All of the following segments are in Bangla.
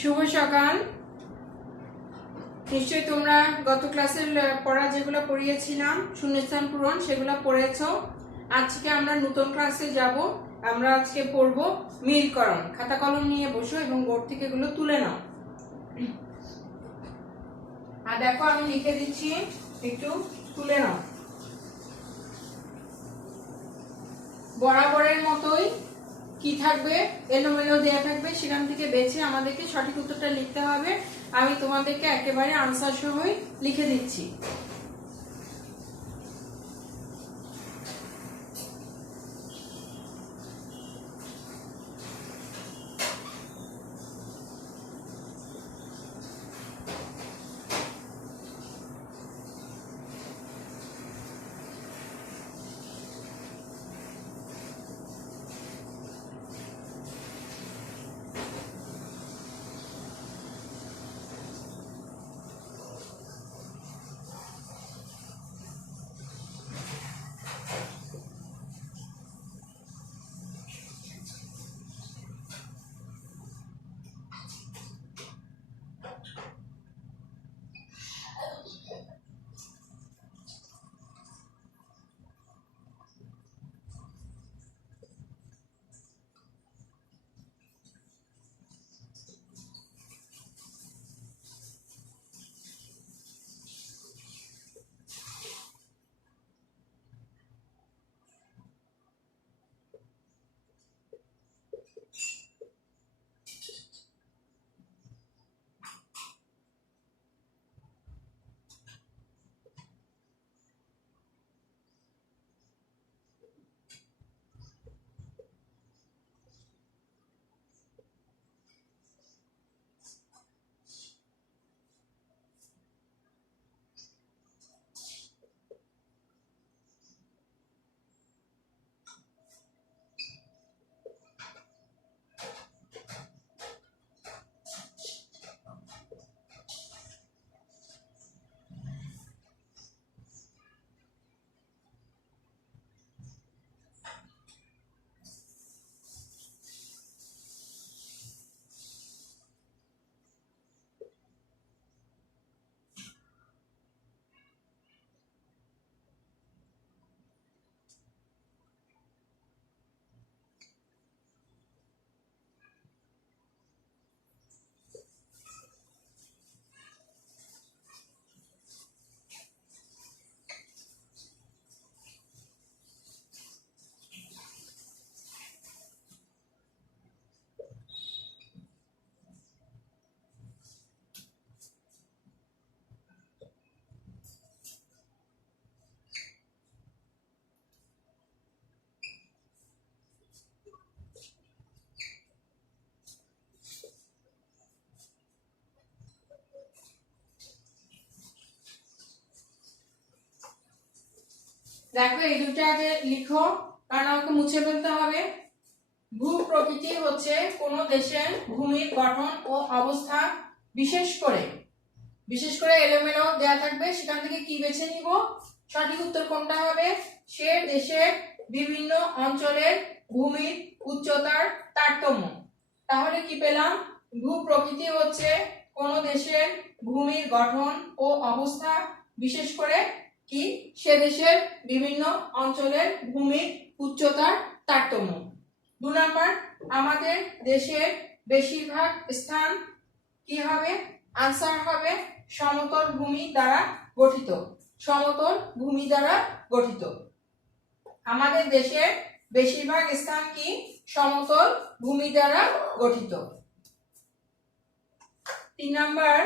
শুভ সকাল। নিশ্চয়ই তোমরা গত ক্লাসের পড়া যেগুলো পড়িয়েছিলাম শূন্যস্থান পূরণ সেগুলো পড়েছো। আজকে আমরা নতুন ক্লাসে যাব। আমরা আজকে পড়ব মিলকরণ। খাতা কলম নিয়ে বসো এবং বোর্ড থেকে এগুলো তুলে নাও। আর দেখো আমি লিখে দিচ্ছি, একটু তুলে নাও। বরাবরের মতোই কি থাকবে, এলোমেলো দেয়া থাকবে, সেখান থেকে বেছে আমাদেরকে সঠিক উত্তরটা লিখতে হবে। আমি তোমাদেরকে একেবারে আনসার সহই লিখে দিচ্ছি। দেখো এই দুটো আগে লিখো, কারণ আমাকে মুছে ফেলতে হবে। ভূ প্রকৃতি হচ্ছে কোনো দেশের ভূমির গঠন ও অবস্থা, বিশেষ করে এলোমেলো দেয়া থাকবে, সেখান থেকে কি বেছে নিব, সঠিক উত্তর কোনটা হবে। সে দেশের বিভিন্ন অঞ্চলের ভূমির উচ্চতার তারতম্য। তাহলে কি পেলাম, ভূ প্রকৃতি হচ্ছে কোনো দেশের ভূমির গঠন ও অবস্থা, বিশেষ করে কি সে দেশের বিভিন্ন অঞ্চলের ভূমির উচ্চতার তারতম্য। 2 নাম্বার, আমাদের দেশের বেশিরভাগ স্থান কি হবে, আনসার হবে সমতল ভূমি দ্বারা গঠিত। সমতল ভূমি দ্বারা গঠিত। আমাদের দেশের বেশিরভাগ স্থান কি, সমতল ভূমি দ্বারা গঠিত। 3 নাম্বার,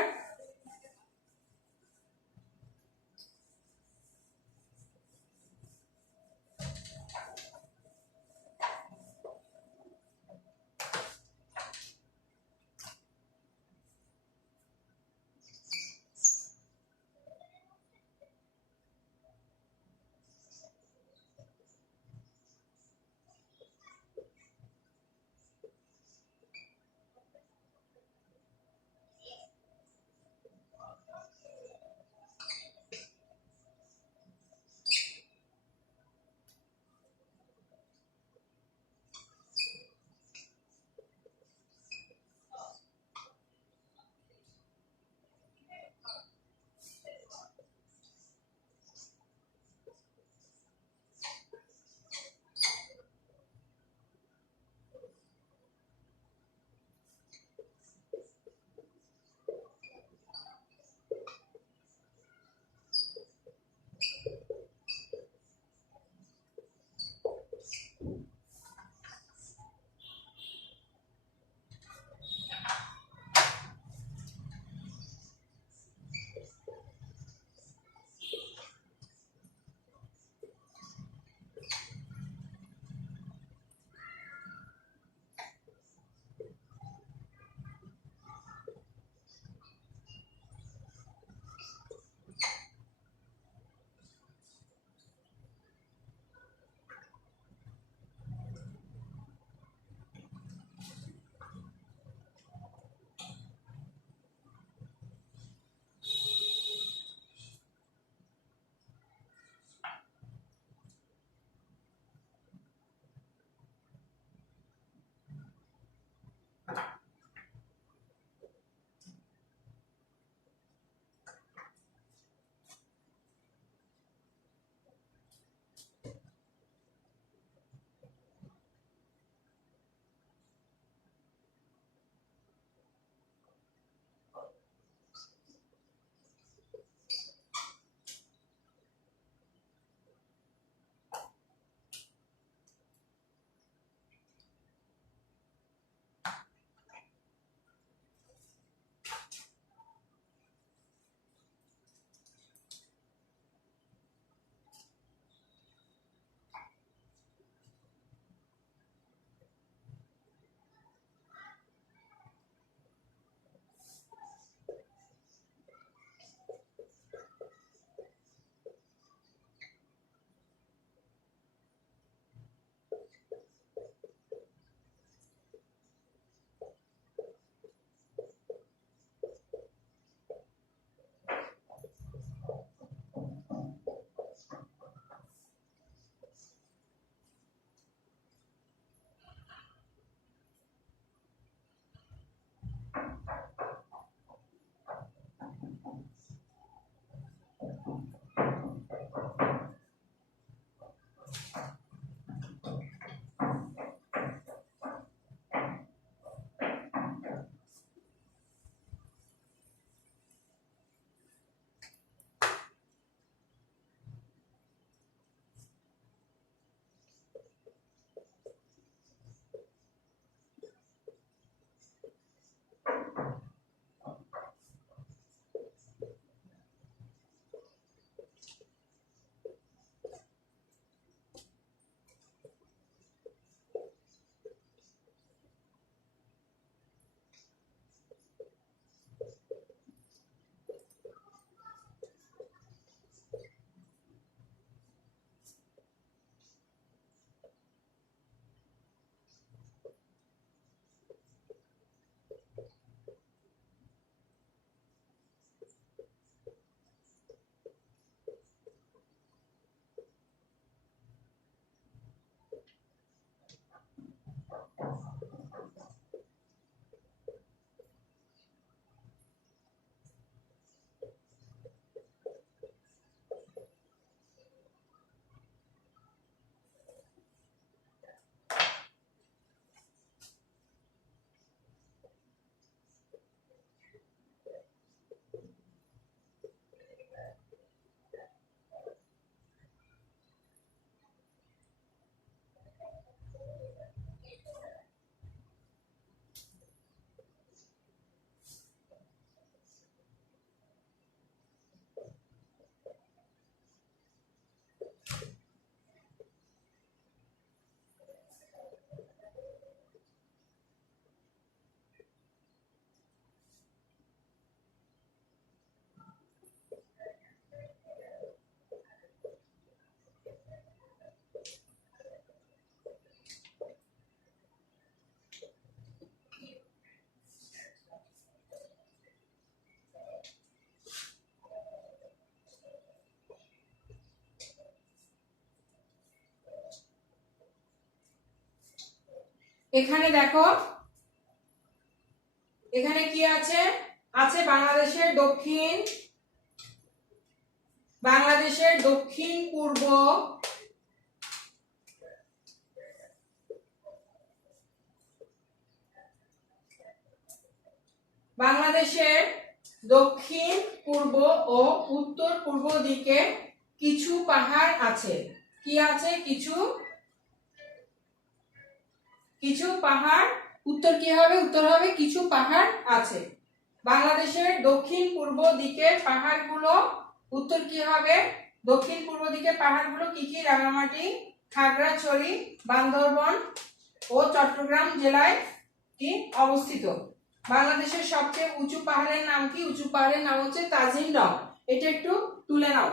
এখানে দেখো, এখানে কি আছে? আছে বাংলাদেশের দক্ষিণ পূর্ব, বাংলাদেশের দক্ষিণ পূর্ব ও উত্তর পূর্ব দিকে কিছু পাহাড় আছে। কি আছে? কিছু পাহাড়। উত্তর কি হবে? উত্তর হবে কিছু পাহাড় আছে। বাংলাদেশের দক্ষিণ পূর্ব দিকের পাহাড়গুলো, উত্তর কি হবে? দক্ষিণ পূর্ব দিকের পাহাড়গুলো কি কি? রাঙামাটি, খাগড়াছড়ি, বান্দরবন ও চট্টগ্রাম জেলায় কি অবস্থিত। বাংলাদেশের সবচেয়ে উঁচু পাহাড়ের নাম কি? উঁচু পাহাড়ের নাম হচ্ছে তাজিং ডং। এটা একটু তুলে নাও।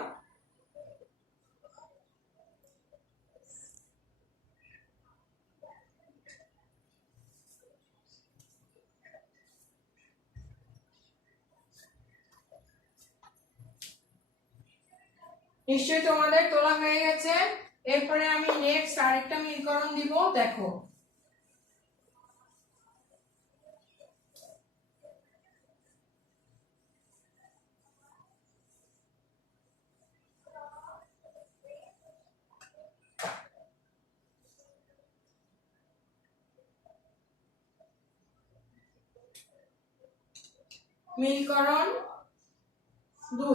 নিশ্চয়ই তোমাদের তোলা হয়ে গেছে। এরপরে আমি নেক্সট আরেকটা মিলকরণ দিব, দেখো। মিলকরণ 2।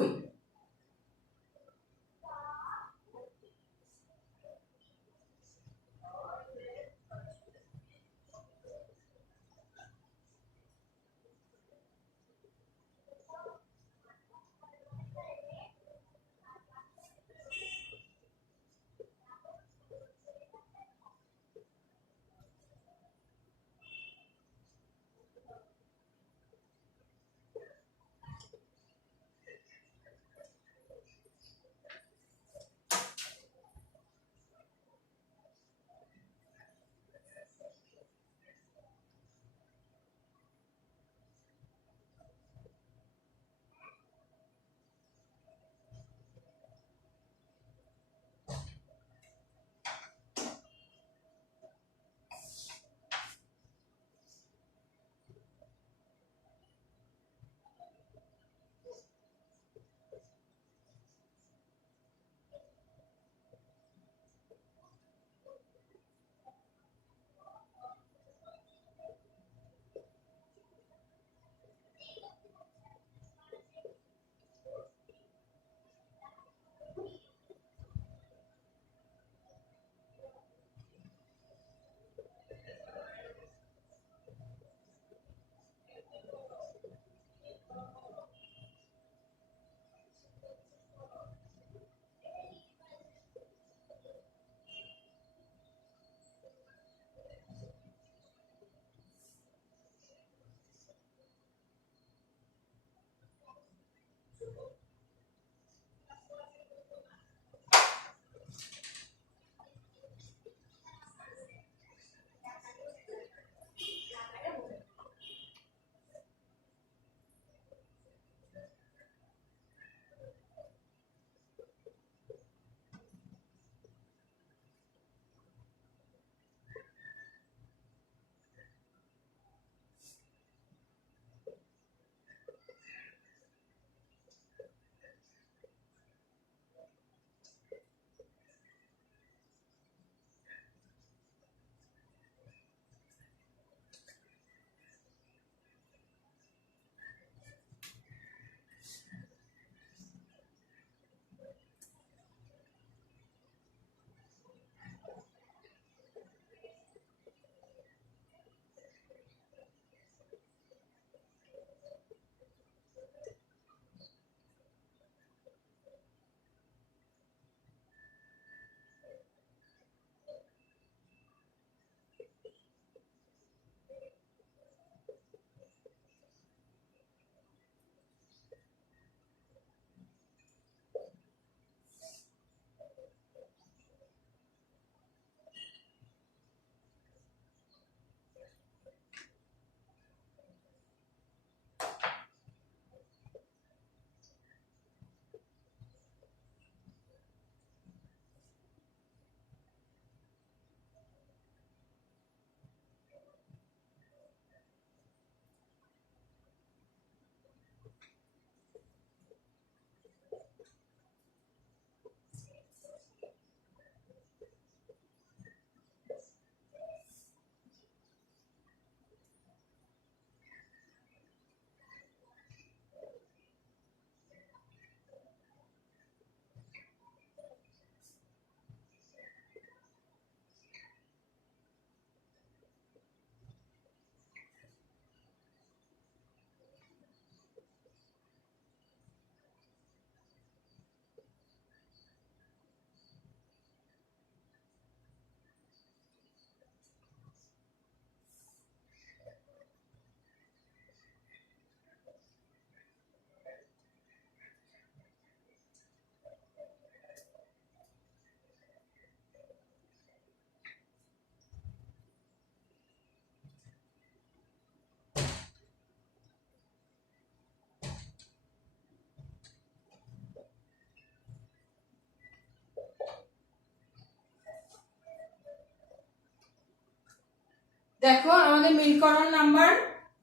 দেখো আমাদের মিলকরণ নাম্বার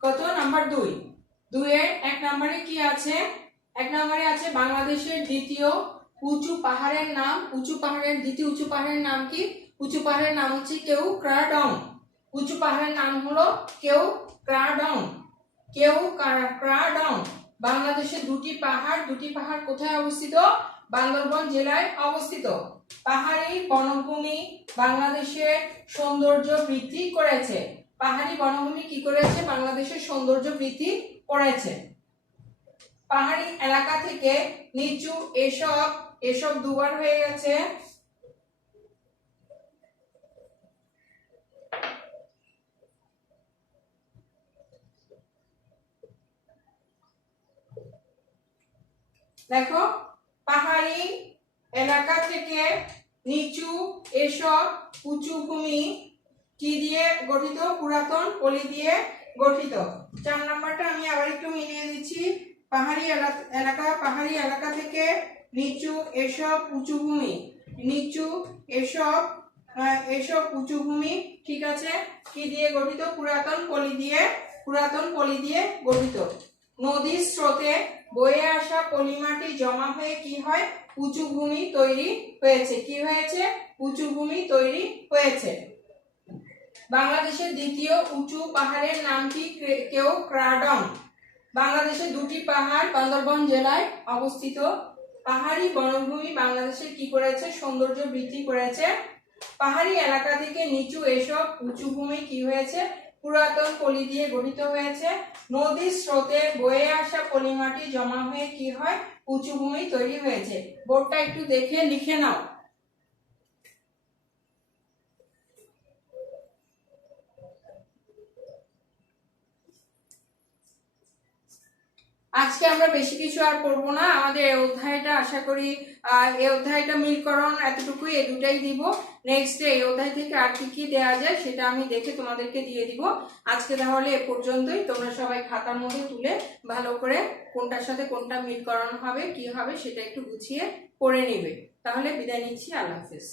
কত? নাম্বার 2। 2 এর 1 নম্বরে কি আছে? 1 নম্বরে আছে বাংলাদেশের দ্বিতীয় উঁচু পাহাড়ের নাম। দ্বিতীয় উঁচু পাহাড়ের নাম কি? উঁচু পাহাড়ের নাম হচ্ছে কেওক্রাডং। উঁচু পাহাড়ের নাম হলো কেওক্রাডং। কেওক্রাডং। বাংলাদেশের দুটি পাহাড় কোথায় অবস্থিত? বান্দরবান জেলায় অবস্থিত। পাহাড়ি বনভূমি বাংলাদেশের সৌন্দর্য বৃদ্ধি করেছে। পাহাড়ি বনভূমি কি করেছে? বাংলাদেশের সৌন্দর্য বৃদ্ধি করেছে। পাহাড়ি এলাকা থেকে নিচু এসব দুবার হয়ে গেছে। দেখো, পাহাড়ি এলাকা থেকে নিচু এসব উঁচু ভূমি কি দিয়ে গঠিত? পুরাতন পলি দিয়ে গঠিত। 4 নম্বরটা আমি আবার একটু মিলিয়ে দিচ্ছি। পাহাড়ি এলাকা থেকে নিচু এসব উঁচু ভূমি, উঁচু ভূমি, ঠিক আছে, কি দিয়ে গঠিত? পুরাতন পলি দিয়ে গঠিত। নদীর স্রোতে বয়ে আসা পলিমাটি জমা হয়ে কি হয়? উঁচু ভূমি তৈরি হয়েছে। কি হয়েছে? উঁচু ভূমি তৈরি হয়েছে। বাংলাদেশের দ্বিতীয় উঁচু পাহাড়ের নাম কি? কেওক্রাডং। বাংলাদেশের দুটি পাহাড় বান্দরবান জেলায় অবস্থিত। পাহাড়ি বনভূমি বাংলাদেশের কি করেছে? সৌন্দর্য বৃদ্ধি করেছে। পাহাড়ি এলাকা থেকে নিচু এসব উঁচু ভূমি কি হয়েছে? পুরাতন পলি দিয়ে গঠিত হয়েছে। নদীর স্রোতে বয়ে আসা পলিমাটি জমা হয়ে কি হয়? উঁচু ভূমি তৈরি হয়েছে। বোর্ডটা একটু দেখে লিখে নাও। আজকে আমরা বেশি কিছু আর করব না। আমাদের এই অধ্যায়টা আশা করি এই অধ্যায়টা মিলকরণ এতটুকুই, এই দুটাই দিব। নেক্সট এই অধ্যায় থেকে আর কি কি দেওয়া যায় সেটা আমি দেখে তোমাদেরকে দিয়ে দিব। আজকে তাহলে এ পর্যন্তই। তোমরা সবাই খাতার মধ্যে তুলে ভালো করে কোনটার সাথে কোনটা মিলকরণ হবে, কি হবে সেটা একটু গুছিয়ে পড়ে নেবে। তাহলে বিদায় নিচ্ছি। আল্লাহ হাফেজ।